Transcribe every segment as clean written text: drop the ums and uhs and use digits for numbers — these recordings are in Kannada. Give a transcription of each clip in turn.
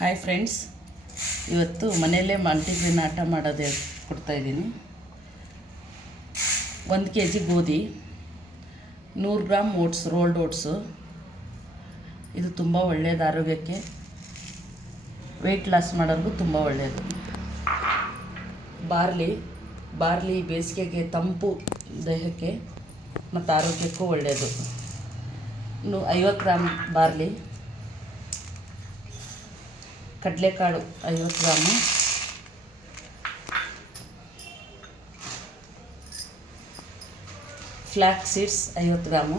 ಹಾಯ್ ಫ್ರೆಂಡ್ಸ್, ಇವತ್ತು ಮನೆಯಲ್ಲೇ ಮಲ್ಟಿಗ್ರೇನ್ ಆಟ ಮಾಡೋದು ಕೊಡ್ತಾಯಿದ್ದೀನಿ. 1 kg ಗೋಧಿ, 100 ಗ್ರಾಮ್ ಓಟ್ಸ್, ರೋಲ್ಡ್ ಓಟ್ಸು. ಇದು ತುಂಬ ಒಳ್ಳೆಯದು ಆರೋಗ್ಯಕ್ಕೆ, ವೆಯ್ಟ್ ಲಾಸ್ ಮಾಡೋರಿಗೂ ತುಂಬ ಒಳ್ಳೆಯದು. ಬಾರ್ಲಿ ಬೇಸಿಗೆಗೆ ತಂಪು, ದೇಹಕ್ಕೆ ಮತ್ತು ಆರೋಗ್ಯಕ್ಕೂ ಒಳ್ಳೆಯದು. 50 ಗ್ರಾಮ್ ಬಾರ್ಲಿ, ಕಡಲೆಕಾಳು 50 ಗ್ರಾಮು, ಫ್ಲ್ಯಾಕ್ಸ್ ಸೀಡ್ಸ್ 50 ಗ್ರಾಮು.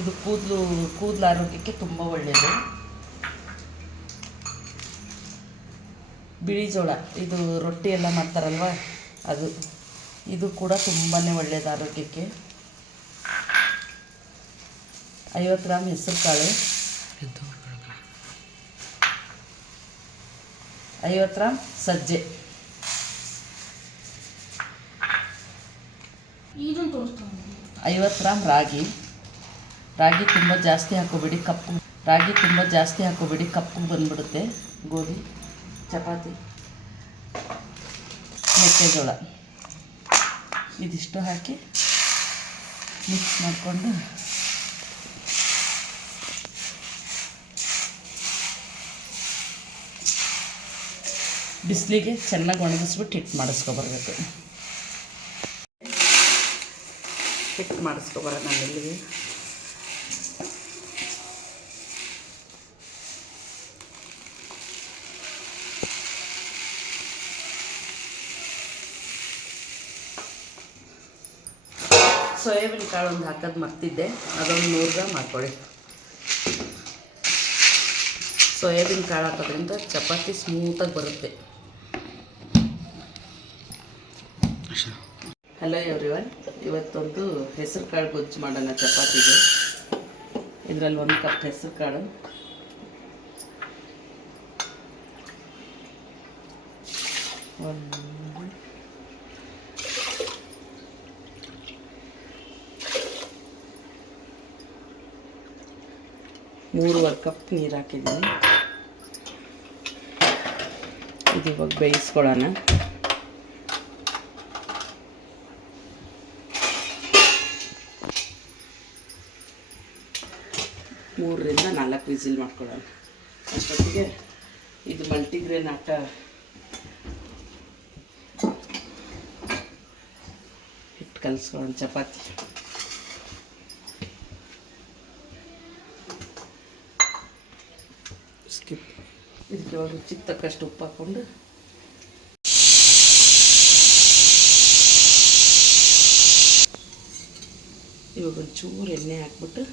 ಇದು ಕೂದಲು ಆರೋಗ್ಯಕ್ಕೆ ತುಂಬ ಒಳ್ಳೆಯದು. ಬಿಳಿ ಜೋಳ, ಇದು ರೊಟ್ಟಿ ಎಲ್ಲ ಮಾಡ್ತಾರಲ್ವ ಅದು, ಇದು ಕೂಡ ತುಂಬಾ ಒಳ್ಳೆಯದು ಆರೋಗ್ಯಕ್ಕೆ. 50 ಗ್ರಾಮ್ ಹೆಸರು ಕಾಳು, 50 ಗ್ರಾಮ್ ಸಜ್ಜೆ, 50 ಗ್ರಾಮ್ ರಾಗಿ ತುಂಬ ಜಾಸ್ತಿ ಹಾಕೋಬೇಡಿ, ಕಪ್ಪು ಬಂದ್ಬಿಡುತ್ತೆ. ಗೋಧಿ, ಚಪಾತಿ, ಮೆಕ್ಕೆಜೋಳ ಇದಿಷ್ಟು ಹಾಕಿ ಮಿಕ್ಸ್ ಮಾಡಿಕೊಂಡು ಬಿಸಿಲಿಗೆ ಚೆನ್ನಾಗಿ ಒಣಗಿಸ್ಬಿಟ್ಟು ಹಿಟ್ಟು ಮಾಡಿಸ್ಕೊಬರ್ಬೇಕು. ಹಿಟ್ಟು ಮಾಡಿಸ್ಕೊಬರೋಣ ಮಿಲ್ಲಿಗೆ. ಸೋಯಾಬೀನ್ ಕಾಳು ಒಂದು ಹಾಕೋದು ಮರ್ತಿದ್ದೆ, ಅದೊಂದು 100 ಗ್ರಾಮ್ ಹಾಕ್ಕೊಳ್ಳಿ. ಸೋಯಾಬೀನ್ ಕಾಳು ಹಾಕೋದ್ರಿಂದ ಚಪಾತಿ ಸ್ಮೂತಾಗಿ ಬರುತ್ತೆ. ಹಲೋ ಎವ್ರಿವನ್, ಇವತ್ತೊಂದು ಹೆಸರು ಕಾಳು ಗೊಜ್ಜು ಮಾಡೋಣ ಚಪಾತಿಗೆ. ಇದರಲ್ಲಿ 1 ಕಪ್ ಹೆಸರು ಕಾಳು, ಮೂರುವರೆ ಕಪ್ ನೀರು ಹಾಕಿದ್ದೀನಿ. ಇದು ಇವಾಗ ಬೇಯಿಸ್ಕೊಳ್ಳೋಣ. ಮೂರರಿಂದ 4 ವಿಸಿಲ್ ಮಾಡ್ಕೊಳ್ಳೋಣ. ಅಷ್ಟೊತ್ತಿಗೆ ಇದು ಮಲ್ಟಿಗ್ರೇನ್ ಆಟ ಹಿಟ್ಟು ಕಲಿಸ್ಕೊಳ್ಳೋಣ. ಚಪಾತಿ ಇದಕ್ಕೆ ಇವಾಗ ರುಚಿಗೆ ತಕ್ಕಷ್ಟು ಉಪ್ಪು ಹಾಕ್ಕೊಂಡು ಇವಾಗ ಒಂಚೂರು ಎಣ್ಣೆ ಹಾಕ್ಬಿಟ್ಟು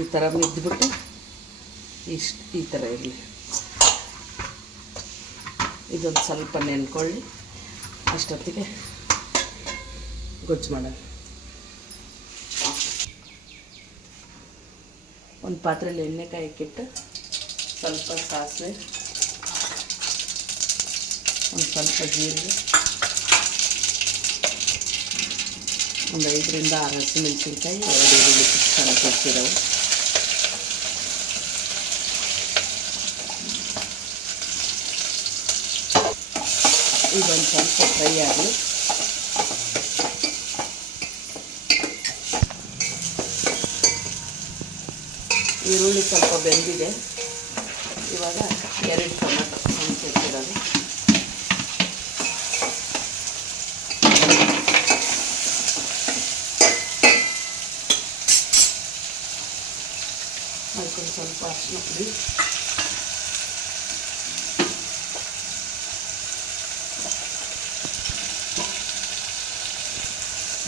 ಈ ಥರ ಮಿದ್ಬಿಟ್ಟು ಈ ಥರ ಇರಲಿ. ಇದೊಂದು ಸ್ವಲ್ಪ ನೆನ್ಕೊಳ್ಳಿ. ಅಷ್ಟೊತ್ತಿಗೆ ಗೊಜ್ಜು ಮಾಡೋಣ. ಒಂದು ಪಾತ್ರೆಯಲ್ಲಿ ಎಣ್ಣೆ ಕಾಯಕ್ಕಿಟ್ಟು ಸ್ವಲ್ಪ ಸಾಸಿವೆ, ಒಂದು ಸ್ವಲ್ಪ ಜೀರಿಗೆ, ಒಂದು 5 ರಿಂದ 6 ಹಸಿಮೆಣಸಿನ್ಕಾಯಿ, 2 ಈರುಳ್ಳಿ ಚೆನ್ನಾಗಿ ಕೊಡ್ತಿರೋವು. ಇದೊಂದು ಸ್ವಲ್ಪ ಫ್ರೈ ಆಗಲಿ. ಈರುಳ್ಳಿ ಸ್ವಲ್ಪ ಬೆಂದಿದೆ. ಇವಾಗ 2 ಟೊಮೆಟೊ ಹಂಚಿಟ್ಟಿರೋದು, ಅದಕ್ಕೊಂದು ಸ್ವಲ್ಪ ಅರಿಶಿನ ಪುಡಿ,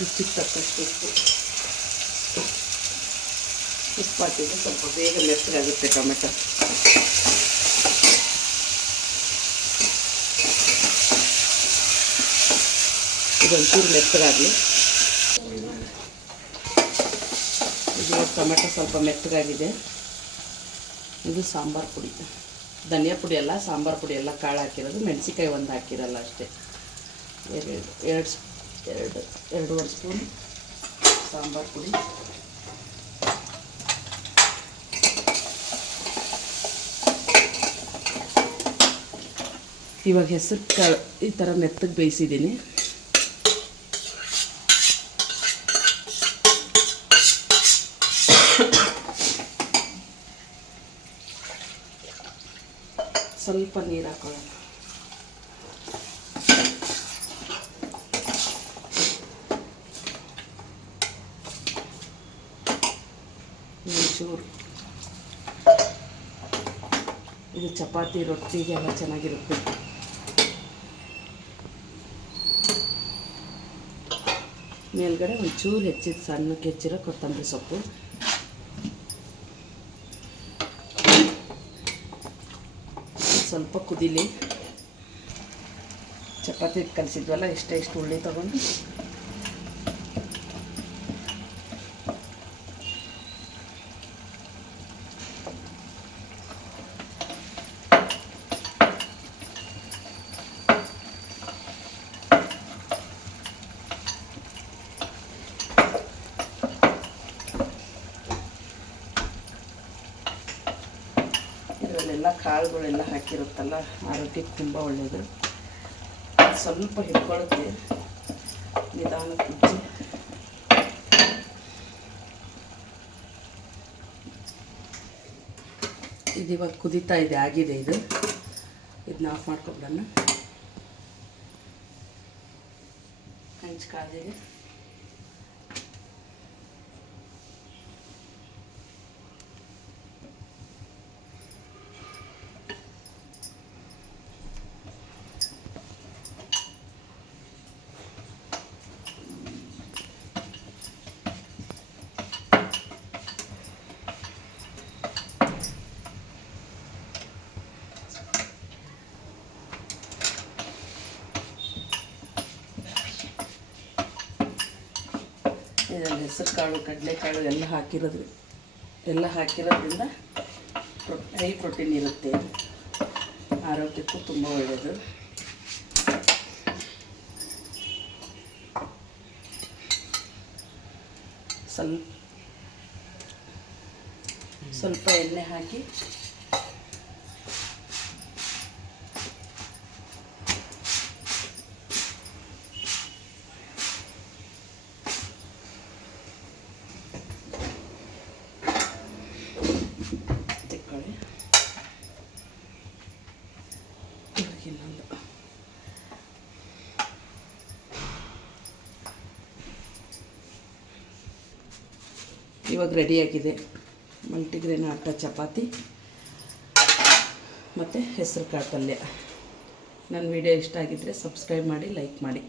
ರುಚಿಗೆ ತಕ್ಕಷ್ಟು ಉಪ್ಪು ಹಾಕಿದ್ರೆ ಸ್ವಲ್ಪ ಬೇಗ ಮೆತ್ತಗಾಗುತ್ತೆ ಟೊಮೆಟೊ. ಇದೊಂಚೂರು ಮೆತ್ತಗಾಗಲಿ. ಇದು ಟೊಮೆಟೊ ಸ್ವಲ್ಪ ಮೆತ್ತಗಾಗಿದೆ. ಇದು ಸಾಂಬಾರು ಪುಡಿ, ಧನಿಯಾ ಪುಡಿ ಎಲ್ಲ, ಸಾಂಬಾರು ಪುಡಿ ಎಲ್ಲ ಕಾಳು ಹಾಕಿರೋದು. ಮೆಣಸಿಕಾಯಿ 1 ಹಾಕಿರಲ್ಲ ಅಷ್ಟೇ. 2 ಎರಡೂವರೆ ಸ್ಪೂನ್ ಸಾಂಬಾರು ಪುಡಿ, ಇವಾಗ ಹೆಸರು ಕಾಳು ಈ ಥರ ಮೆತ್ತಗೆ ಬೇಯಿಸಿದ್ದೀನಿ. ಸ್ವಲ್ಪ ನೀರು ಹಾಕೊಳ್ಳೋಣ. ಒಂಚೂರು ಇದು ಚಪಾತಿ ರೊಟ್ಟಿಗೆಲ್ಲ ಚೆನ್ನಾಗಿರುತ್ತೆ. ಮೇಲ್ಗಡೆ ಒಂಚೂರು ಸಣ್ಣಕ್ಕೆ ಹೆಚ್ಚಿರೋ ಕೊತ್ತಂಬರಿ ಸೊಪ್ಪು, ಸ್ವಲ್ಪ ಕುದೀಲಿ. ಚಪಾತಿ ಕಲಿಸಿದ್ವಲ್ಲ, ಇಷ್ಟು ಉಳ್ಳಿ ತಗೊಂಡು ಇದರಲ್ಲೆಲ್ಲ ಕಾಳುಗಳೆಲ್ಲ ಹಾಕಿರುತ್ತಲ್ಲ, ಆರೋಗ್ಯಕ್ಕೆ ತುಂಬ ಒಳ್ಳೆಯದು. ಸ್ವಲ್ಪ ಹಿಡ್ಕೊಳ್ಳುತ್ತೆ, ನಿಧಾನಕ್ಕೆ ಉಜ್ಜಿ. ಇದು ಇವಾಗ ಕುದೀತಾ ಇದೆ, ಆಗಿದೆ ಇದು. ಇದನ್ನ ಆಫ್ ಮಾಡ್ಕೊಬಿಡೋಣ. ಹಂಚು ಕಾದಿದೆ. ಇದರಲ್ಲಿ ಹೆಸರು ಕಾಳು, ಕಡಲೆಕಾಳು ಎಲ್ಲ ಹಾಕಿರೋದ್ರಿಂದ ಹೈ ಪ್ರೋಟೀನ್ ಇರುತ್ತೆ, ಆರೋಗ್ಯಕ್ಕೂ ತುಂಬ ಒಳ್ಳೆಯದು. ಸ್ವಲ್ಪ ಎಣ್ಣೆ ಹಾಕಿ ಇವಾಗ ರೆಡಿಯಾಗಿದೆ ಮಲ್ಟಿಗ್ರೇನ್ ಆಟ ಚಪಾತಿ ಮತ್ತು ಹೆಸರು ಕಾಳು ಪಲ್ಯ. ನನ್ನ ವಿಡಿಯೋ ಇಷ್ಟ ಆಗಿದ್ದರೆ ಸಬ್ಸ್ಕ್ರೈಬ್ ಮಾಡಿ, ಲೈಕ್ ಮಾಡಿ.